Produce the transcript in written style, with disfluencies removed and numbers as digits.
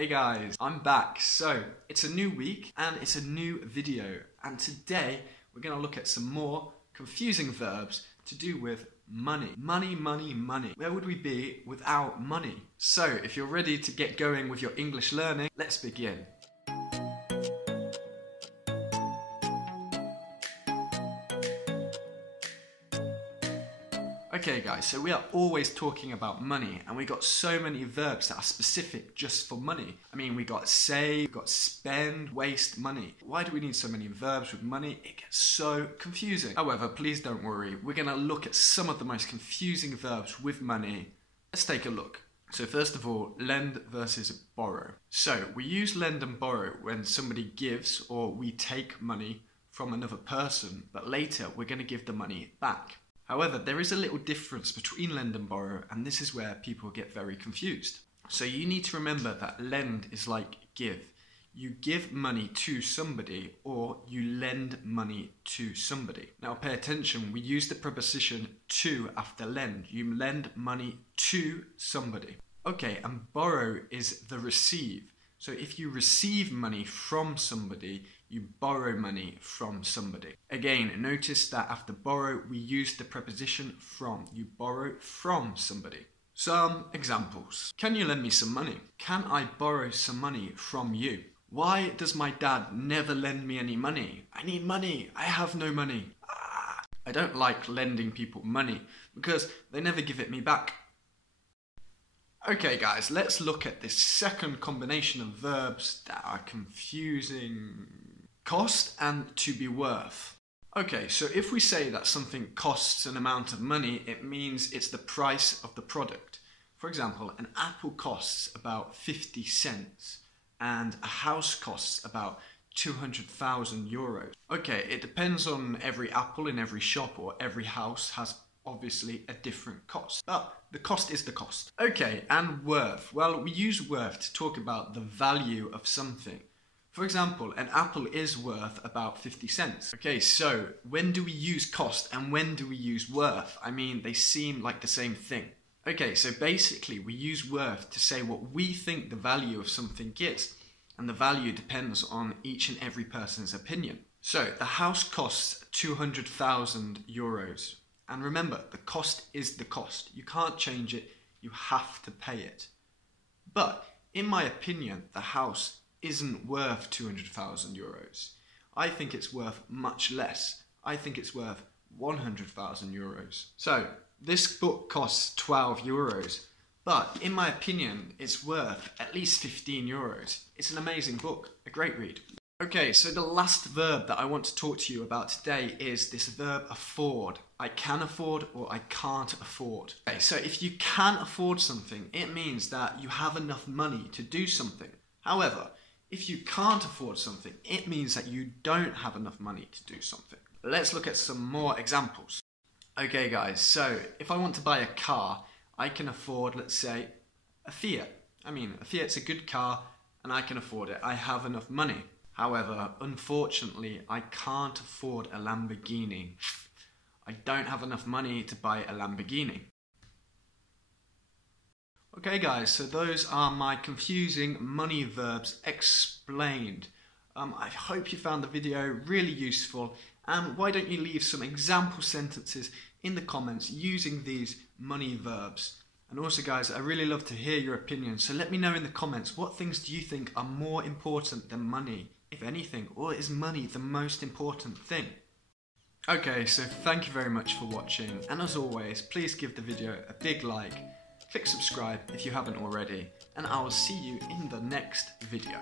Hey guys, I'm back. So, it's a new week and it's a new video. And today, we're going to look at some more confusing verbs to do with money. Money, money, money. Where would we be without money? So, if you're ready to get going with your English learning, let's begin. Okay guys, so we are always talking about money and we got so many verbs that are specific just for money. I mean, we got save, we got spend, waste, money. Why do we need so many verbs with money? It gets so confusing. However, please don't worry. We're going to look at some of the most confusing verbs with money. Let's take a look. So first of all, lend versus borrow. So we use lend and borrow when somebody gives or we take money from another person, but later we're going to give the money back. However, there is a little difference between lend and borrow, and this is where people get very confused. So you need to remember that lend is like give. You give money to somebody or you lend money to somebody. Now pay attention, we use the preposition to after lend. You lend money to somebody. Okay, and borrow is the receive. So if you receive money from somebody, you borrow money from somebody. Again, notice that after borrow, we use the preposition from. You borrow from somebody. Some examples. Can you lend me some money? Can I borrow some money from you? Why does my dad never lend me any money? I need money. I have no money. I don't like lending people money because they never give it me back. Okay guys, let's look at this second combination of verbs that are confusing. Cost and to be worth. Okay, so if we say that something costs an amount of money, it means it's the price of the product. For example, an apple costs about 50 cents and a house costs about 200,000 euros. Okay, it depends on every apple in every shop or every house has obviously a different cost, but the cost is the cost. Okay, and worth. Well, we use worth to talk about the value of something. For example, an apple is worth about 50 cents. Okay, so when do we use cost and when do we use worth? I mean, they seem like the same thing. Okay, so basically we use worth to say what we think the value of something is, and the value depends on each and every person's opinion. So the house costs 200,000 euros. And remember, the cost is the cost. You can't change it, you have to pay it. But in my opinion, the house isn't worth 200,000 euros. I think it's worth much less. I think it's worth 100,000 euros. So this book costs 12 euros, but in my opinion, it's worth at least 15 euros. It's an amazing book, a great read. Okay, so the last verb that I want to talk to you about today is this verb afford. I can afford or I can't afford. Okay, so if you can afford something, it means that you have enough money to do something. However, if you can't afford something, it means that you don't have enough money to do something. Let's look at some more examples. Okay guys, so if I want to buy a car, I can afford, let's say, a Fiat. I mean, a Fiat's a good car and I can afford it. I have enough money. However, unfortunately, I can't afford a Lamborghini. I don't have enough money to buy a Lamborghini. Okay guys, so those are my confusing money verbs explained. I hope you found the video really useful, and why don't you leave some example sentences in the comments using these money verbs. And also guys, I really love to hear your opinions, so let me know in the comments, what things do you think are more important than money, if anything, or is money the most important thing? Okay, so thank you very much for watching, and as always, please give the video a big like, click subscribe if you haven't already, and I will see you in the next video.